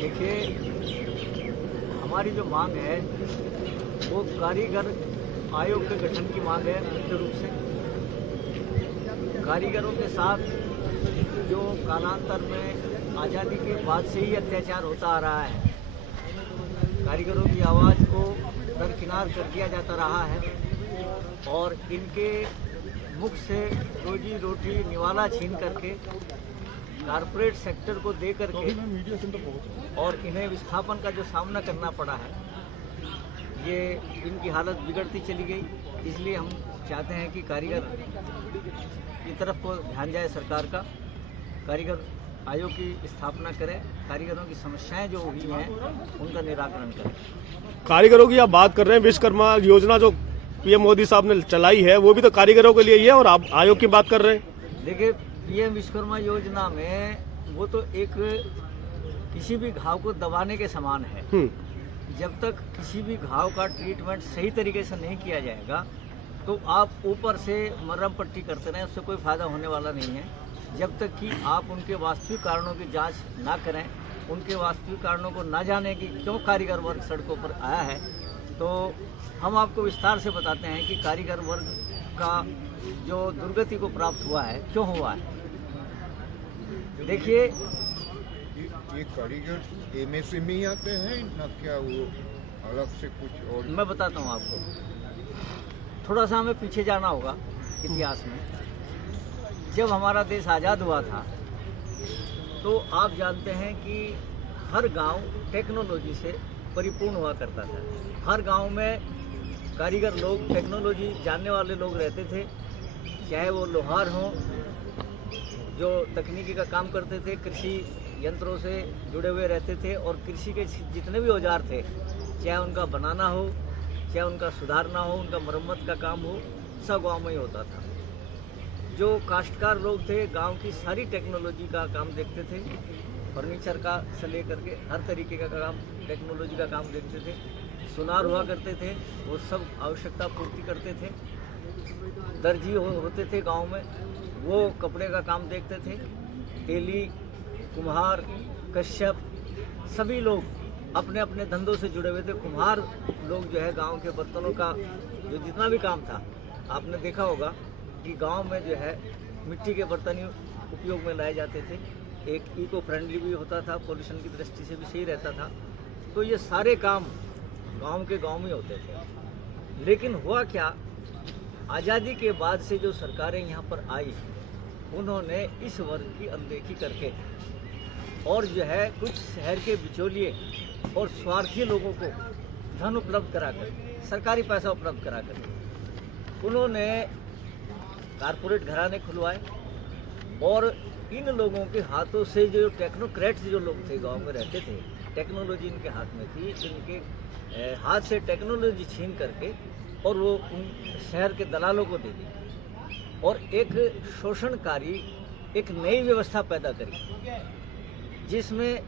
देखिए, हमारी जो मांग है वो कारीगर आयोग के गठन की मांग है। मुख्य रूप से कारीगरों के साथ जो कालांतर में आज़ादी के बाद से ही अत्याचार होता आ रहा है, कारीगरों की आवाज़ को दरकिनार कर दिया जाता रहा है और इनके मुख से रोजी रोटी निवाला छीन करके कारपोरेट सेक्टर को दे करके और इन्हें विस्थापन का जो सामना करना पड़ा है, ये इनकी हालत बिगड़ती चली गई। इसलिए हम चाहते हैं कि कारीगर की तरफ को ध्यान जाए सरकार का, कारीगर आयोग की स्थापना करें, कारीगरों की समस्याएं जो हुई हैं उनका निराकरण करें। कारीगरों की आप बात कर रहे हैं, विश्वकर्मा योजना जो पीएम मोदी साहब ने चलाई है वो भी तो कारीगरों के लिए ही है, और आप आयोग की बात कर रहे हैं। देखिए, पीएम विश्वकर्मा योजना में वो तो एक किसी भी घाव को दबाने के समान है। जब तक किसी भी घाव का ट्रीटमेंट सही तरीके से नहीं किया जाएगा तो आप ऊपर से मरहम पट्टी करते रहें, उससे कोई फायदा होने वाला नहीं है। जब तक कि आप उनके वास्तविक कारणों की जांच ना करें, उनके वास्तविक कारणों को ना जाने कि क्यों कारीगर वर्ग सड़कों पर आया है, तो हम आपको विस्तार से बताते हैं कि कारीगर वर्ग का जो दुर्गति को प्राप्त हुआ है क्यों हुआ है। देखिए, ये कारीगर एमएसएमई में आते हैं ना, क्या वो अलग से कुछ और? मैं बताता हूँ आपको, थोड़ा सा हमें पीछे जाना होगा इतिहास में। जब हमारा देश आज़ाद हुआ था तो आप जानते हैं कि हर गांव टेक्नोलॉजी से परिपूर्ण हुआ करता था। हर गांव में कारीगर लोग, टेक्नोलॉजी जानने वाले लोग रहते थे, चाहे वो लोहार हों जो तकनीकी का काम करते थे, कृषि यंत्रों से जुड़े हुए रहते थे, और कृषि के जितने भी औजार थे, चाहे उनका बनाना हो, चाहे उनका सुधारना हो, उनका मरम्मत का काम हो, सब गांव में ही होता था। जो काश्तकार लोग थे गांव की सारी टेक्नोलॉजी का काम देखते थे, फर्नीचर का से लेकर के हर तरीके का काम, टेक्नोलॉजी का काम देखते थे। सुनार हुआ करते थे, वो सब आवश्यकता पूर्ति करते थे। दर्जी होते थे गांव में, वो कपड़े का काम देखते थे। तेली, कुम्हार, कश्यप, सभी लोग अपने अपने धंधों से जुड़े हुए थे। कुम्हार लोग जो है गांव के बर्तनों का जो जितना भी काम था, आपने देखा होगा कि गांव में जो है मिट्टी के बर्तन ही उपयोग में लाए जाते थे। एक इको फ्रेंडली भी होता था, पोल्यूशन की दृष्टि से भी सही रहता था। तो ये सारे काम गांव के गांव में होते थे। लेकिन हुआ क्या, आज़ादी के बाद से जो सरकारें यहाँ पर आई, उन्होंने इस वर्ग की अनदेखी करके और जो है कुछ शहर के बिचौलिए और स्वार्थी लोगों को धन उपलब्ध कराकर, सरकारी पैसा उपलब्ध कराकर उन्होंने कारपोरेट घराने खुलवाए, और इन लोगों के हाथों से जो टेक्नोक्रेट्स जो लोग थे गांव में रहते थे, टेक्नोलॉजी इनके हाथ में थी, इनके हाथ से टेक्नोलॉजी छीन करके और वो उन शहर के दलालों को दे दी और एक शोषणकारी एक नई व्यवस्था पैदा करी, जिसमें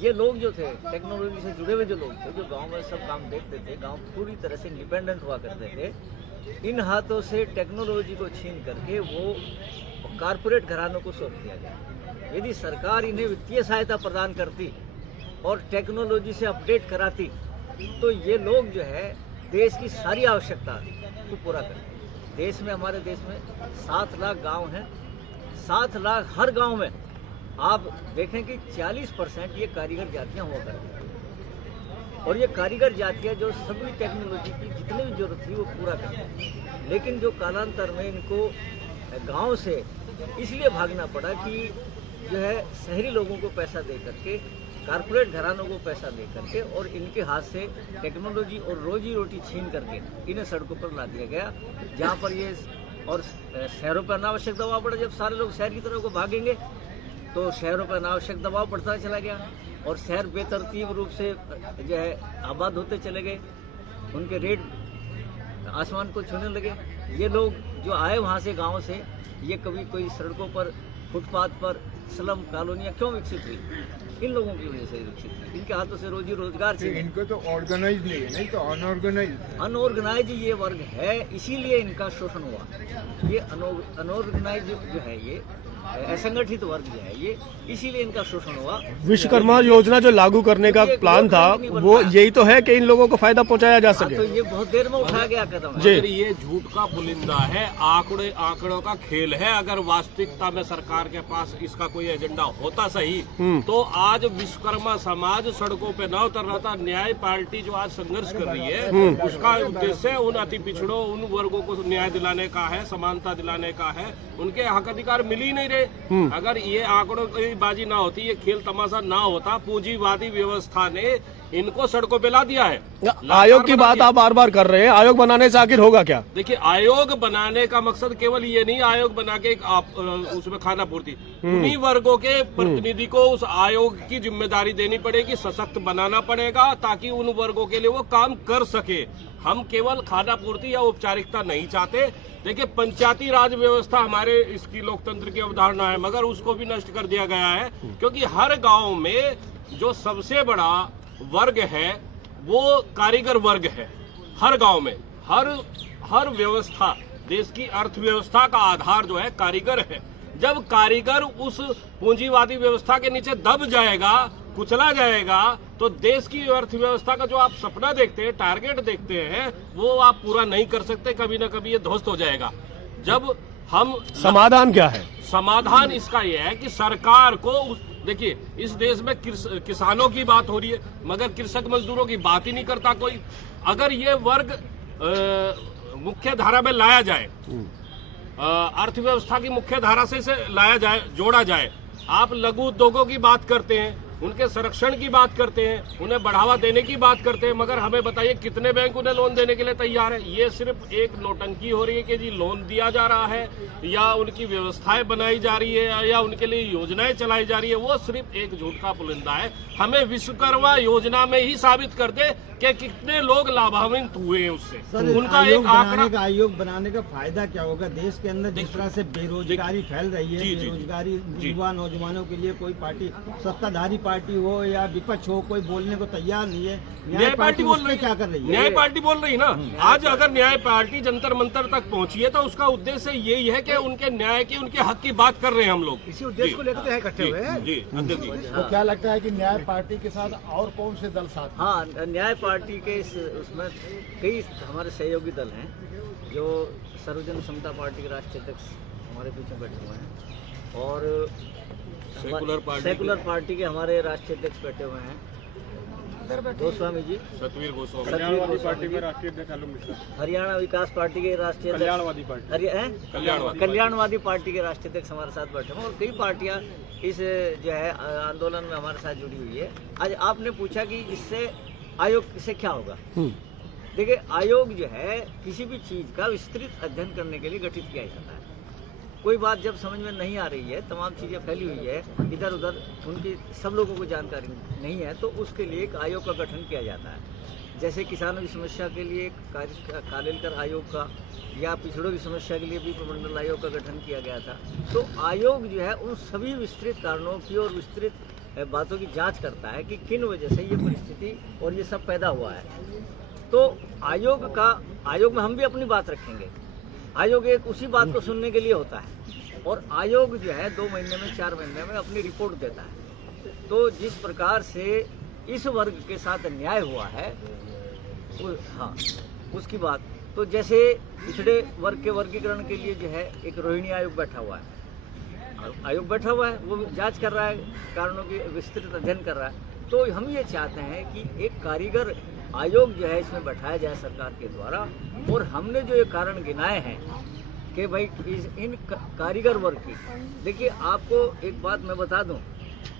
ये लोग जो थे टेक्नोलॉजी से जुड़े हुए जो लोग थे, जो गांव में सब काम देखते थे, गांव पूरी तरह से इंडिपेंडेंट हुआ करते थे, इन हाथों से टेक्नोलॉजी को छीन करके वो कारपोरेट घरानों को सौंप दिया गया। यदि सरकार इन्हें वित्तीय सहायता प्रदान करती और टेक्नोलॉजी से अपडेट कराती तो ये लोग जो है देश की सारी आवश्यकता को पूरा करते। देश में, हमारे देश में 7 लाख गांव हैं, 7 लाख हर गांव में आप देखें कि 40% ये कारीगर जातियां हुआ करती हैं, और ये कारीगर जातियां जो सभी टेक्नोलॉजी की जितनी भी जरूरत थी वो पूरा करती हैं। लेकिन जो कालांतर में इनको गांव से इसलिए भागना पड़ा कि जो है शहरी लोगों को पैसा दे करके, कारपोरेट घरानों को पैसा दे करके और इनके हाथ से टेक्नोलॉजी और रोजी रोटी छीन करके इन्हें सड़कों पर ला दिया गया, जहाँ पर ये और शहरों पर अनावश्यक दबाव पड़ा। जब सारे लोग शहर की तरफ को भागेंगे तो शहरों पर अनावश्यक दबाव पड़ता चला गया और शहर बेतरतीब रूप से जो है आबाद होते चले गए, उनके रेट आसमान को छूने लगे। ये लोग जो आए वहाँ से, गाँव से, ये कभी कोई सड़कों पर, फुटपाथ पर स्लम कॉलोनियाँ क्यों विकसित हुई? इन लोगों की वजह से विकसित हुई। इनके हाथों से रोजी रोजगार से। इनको तो ऑर्गेनाइज नहीं है, नहीं तो अनऑर्गेनाइज ये वर्ग है, इसीलिए इनका शोषण हुआ। ये अनऑर्गेनाइज जो है, ये असंगठित वर्ग जो है ये, इसीलिए इनका शोषण हुआ। विश्वकर्मा योजना जो लागू करने का प्लान था वो यही तो है कि इन लोगों को फायदा पहुंचाया जा सके। तो ये बहुत देर में उठाया गया कदम है। अगर ये झूठ का पुलिंदा है, आंकड़ों का खेल है। अगर वास्तविकता में सरकार के पास इसका कोई एजेंडा होता सही तो आज विश्वकर्मा समाज सड़कों पे न उतर रहा था। न्याय पार्टी जो आज संघर्ष कर रही है उसका उद्देश्य उन अति पिछड़ों, उन वर्गों को न्याय दिलाने का है, समानता दिलाने का है। उनके हक अधिकार मिल ही नहीं रहे। अगर ये आंकड़ों की बाजी ना होती, ये खेल तमाशा ना होता, पूंजीवादी व्यवस्था ने इनको सड़कों पे ला दिया है। आयोग की बात आप बार बार कर रहे हैं, आयोग बनाने से आखिर होगा क्या? देखिए, आयोग बनाने का मकसद केवल ये नहीं, आयोग बना के उसमें खाना पूर्ति, उन्हीं वर्गों के प्रतिनिधि को उस आयोग की जिम्मेदारी देनी पड़ेगी, सशक्त बनाना पड़ेगा ताकि उन वर्गों के लिए वो काम कर सके। हम केवल खाना पूर्ति या औपचारिकता नहीं चाहते। देखिए, पंचायती राज व्यवस्था हमारे इसकी लोकतंत्र की अवधारणा है, मगर उसको भी नष्ट कर दिया गया है क्योंकि हर गांव में जो सबसे बड़ा वर्ग है वो कारीगर वर्ग है। हर गांव में हर व्यवस्था, देश की अर्थव्यवस्था का आधार जो है कारीगर है। जब कारीगर उस पूंजीवादी व्यवस्था के नीचे दब जाएगा, कुचला जाएगा, तो देश की अर्थव्यवस्था का जो आप सपना देखते हैं, टारगेट देखते हैं, वो आप पूरा नहीं कर सकते। कभी ना कभी ये ध्वस्त हो जाएगा। जब हम समाधान क्या है? समाधान इसका यह है कि सरकार को, देखिए इस देश में किसानों की बात हो रही है मगर कृषक मजदूरों की बात ही नहीं करता कोई। अगर ये वर्ग मुख्य धारा में लाया जाए, अर्थव्यवस्था की मुख्य धारा से इसे लाया जाए, जोड़ा जाए। आप लघु उद्योगों की बात करते हैं, उनके संरक्षण की बात करते हैं, उन्हें बढ़ावा देने की बात करते हैं, मगर हमें बताइए कितने बैंक उन्हें लोन देने के लिए तैयार है? ये सिर्फ एक नौटंकी हो रही है कि जी लोन दिया जा रहा है या उनकी व्यवस्थाएं बनाई जा रही है या उनके लिए योजनाएं चलाई जा रही है। वो सिर्फ एक झूठ का पुलिंदा है। हमें विश्वकर्मा योजना में ही साबित कर दे कि कितने लोग लाभान्वित हुए हैं उससे। उनका एक आंकड़ा, आयोग बनाने का फायदा क्या होगा? देश के अंदर जिस तरह से बेरोजगारी फैल रही है, बेरोजगारी युवा नौजवानों के लिए कोई पार्टी, सत्ताधारी पार्टी हो या विपक्ष हो, कोई बोलने को तैयार नहीं है। न्याय पार्टी बोल रही, क्या कर रही है? न्याय पार्टी बोल रही ना। आज अगर न्याय पार्टी जंतर मंतर तक पहुंची है तो उसका उद्देश्य यही है कि उनके न्याय की, उनके हक की बात कर रहे हैं हम लोग। इसी उद्देश्य को लेकर इकट्ठे हुए हैं। जी अध्यक्ष जी, तो क्या लगता है कि न्याय पार्टी के साथ और कौन से दल साथ? हाँ, न्याय पार्टी के उसमें कई हमारे सहयोगी दल हैं। जो सर्वजन समता पार्टी के राष्ट्रीय अध्यक्ष हमारे पीछे बैठे हुए हैं और सेकुलर पार्टी के हमारे राष्ट्रीय अध्यक्ष बैठे हुए हैं, गोस्वामी जी, सतवीर गोस्वामी। पार्टी में राष्ट्रीय अध्यक्ष आलोक मिश्रा, हरियाणा विकास पार्टी के राष्ट्रीय कल्याणवादी पार्टी, कल्याणवादी पार्टी के राष्ट्रीय अध्यक्ष हमारे साथ बैठे हैं और कई पार्टियां इस जो है आंदोलन में हमारे साथ जुड़ी हुई है। आज आपने पूछा कि इससे आयोग से क्या होगा? देखिए, आयोग जो है किसी भी चीज का विस्तृत अध्ययन करने के लिए गठित किया जाता है। कोई बात जब समझ में नहीं आ रही है, तमाम चीजें फैली हुई है, इधर उधर उनकी सब लोगों को जानकारी नहीं है, तो उसके लिए एक आयोग का गठन किया जाता है। जैसे किसानों की समस्या के लिए कालेलकर आयोग का, या पिछड़ों की समस्या के लिए भी प्रमंडल आयोग का गठन किया गया था। तो आयोग जो है उन सभी विस्तृत कारणों की और विस्तृत बातों की जांच करता है कि किन वजह से ये परिस्थिति और ये सब पैदा हुआ है। तो आयोग में हम भी अपनी बात रखेंगे। आयोग एक उसी बात को सुनने के लिए होता है और आयोग जो है 2 महीने में, 4 महीने में अपनी रिपोर्ट देता है। तो जिस प्रकार से इस वर्ग के साथ अन्याय हुआ है, हाँ, उसकी बात। तो जैसे पिछड़े वर्ग के वर्गीकरण के लिए जो है एक रोहिणी आयोग बैठा हुआ है, वो जांच कर रहा है, कारणों की विस्तृत अध्ययन कर रहा है। तो हम ये चाहते हैं कि एक कारीगर आयोग जो है इसमें बैठाया जाए सरकार के द्वारा। और हमने जो ये कारण गिनाए हैं कि भाई इन कारीगर वर्ग की, देखिए आपको एक बात मैं बता दूं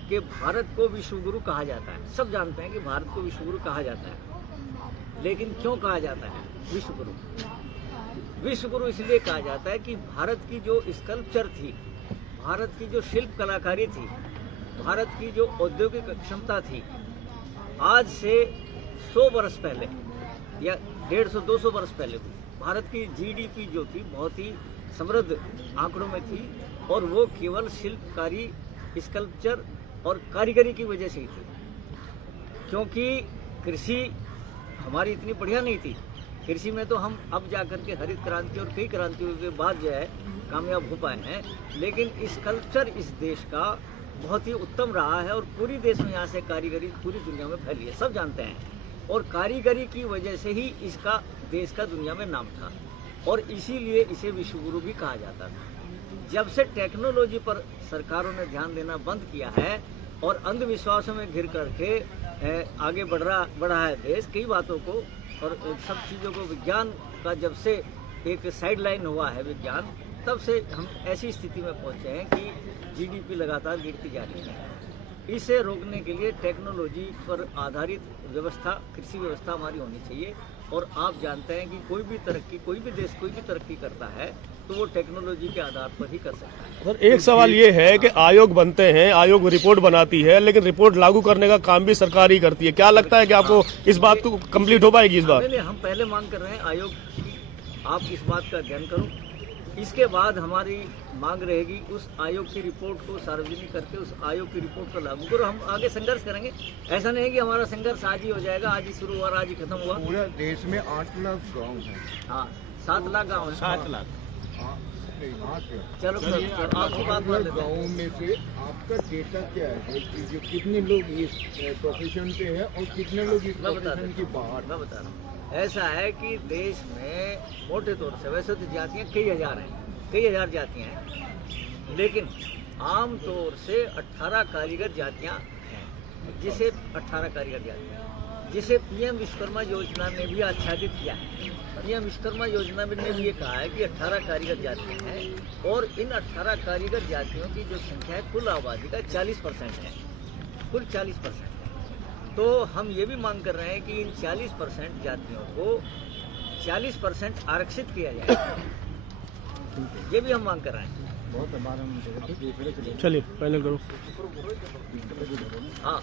कि भारत को विश्वगुरु कहा जाता है। सब जानते हैं कि भारत को विश्वगुरु कहा जाता है, लेकिन क्यों कहा जाता है विश्वगुरु? विश्वगुरु इसलिए कहा जाता है कि भारत की जो स्कल्पचर थी, भारत की जो शिल्प कलाकारी थी, भारत की जो औद्योगिक क्षमता थी, आज से 100 वर्ष पहले या 150-200 वर्ष पहले भारत की जीडीपी जो थी बहुत ही समृद्ध आंकड़ों में थी और वो केवल शिल्पकारी, स्कल्पचर और कारीगरी की वजह से ही थी। क्योंकि कृषि हमारी इतनी बढ़िया नहीं थी। कृषि में तो हम अब जाकर के हरित क्रांति और कई क्रांतियों के बाद जो है कामयाब हो पाए हैं, लेकिन इस कल्चर इस देश का बहुत ही उत्तम रहा है और पूरी देश में यहाँ से कारीगरी पूरी दुनिया में फैली है, सब जानते हैं। और कारीगरी की वजह से ही इसका देश का दुनिया में नाम था और इसीलिए इसे विश्व गुरु भी कहा जाता था। जब से टेक्नोलॉजी पर सरकारों ने ध्यान देना बंद किया है और अंधविश्वासों में घिर करके आगे बढ़ा है देश कई बातों को और सब चीज़ों को, विज्ञान का जब से एक साइड लाइन हुआ है विज्ञान, तब से हम ऐसी स्थिति में पहुंचे हैं कि जीडीपी लगातार गिरती जा रही है। इसे रोकने के लिए टेक्नोलॉजी पर आधारित व्यवस्था, कृषि व्यवस्था हमारी होनी चाहिए। और आप जानते हैं कि कोई भी देश कोई भी तरक्की करता है तो वो टेक्नोलॉजी के आधार पर ही कर सकता है। सर एक सवाल ये है कि आयोग बनते हैं, आयोग रिपोर्ट बनाती है, लेकिन रिपोर्ट लागू करने का काम भी सरकार ही करती है। क्या लगता है कि आपको इस बात को कंप्लीट हो पाएगी इस बार? हम पहले मांग कर रहे हैं आयोग की, आप इस बात का अध्ययन करो। इसके बाद हमारी मांग रहेगी उस आयोग की रिपोर्ट को सार्वजनिक करके उस आयोग की रिपोर्ट को लागू करो। हम आगे संघर्ष करेंगे, ऐसा नहीं है कि हमारा संघर्ष आज ही हो जाएगा, आज ही शुरू हुआ आज ही खत्म हुआ। पूरा देश में 8 लाख गाँव है। हाँ, 7 लाख गाँव है। 7 लाख। चलो सर, आपकी बात मान लेते हैं। गाँव में से आपका डेटा क्या है कि जो कितने लोग इस प्रोफेशन पे है और कितने लोग इस प्रोफेशन की बाहर? मैं बता रहा हूँ, ऐसा है कि देश में मोटे तौर से वैसे तो जातियाँ कई हजार जातियाँ हैं, लेकिन आम तौर से 18 कारीगर जातियाँ हैं, जिसे 18 कारीगर जातियाँ जिसे पीएम विश्वकर्मा योजना ने भी आच्छादित किया है। पीएम विश्वकर्मा योजना में ने भी ये कहा है कि 18 कारीगर जातियाँ हैं और इन 18 कारीगर जातियों की जो संख्या है कुल आबादी का 40% है, कुल 40% है। तो हम ये भी मांग कर रहे हैं कि इन 40% जातियों को 40% आरक्षित किया जाए, ये भी हम मांग कर रहे हैं। चलिए फाइनल करो। हाँ।